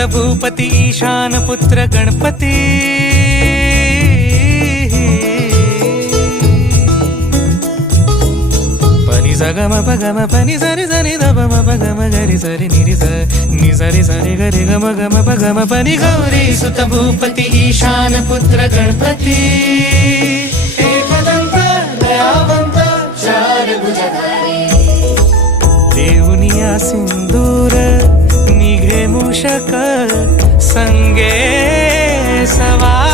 सुत भूपती ईशान पुत्र गणपती पनि सगम पगम पनि सरि सरि दपम पगम गरि सरि निरि स नि सरि सरि गरि गम गम पगम पनि गौरी सुत भूपती ईशान पुत्र गणपती एकदंत दयावंत चार भुजधारी देऊनिया सिंदूर निघे मूषक संगे सवार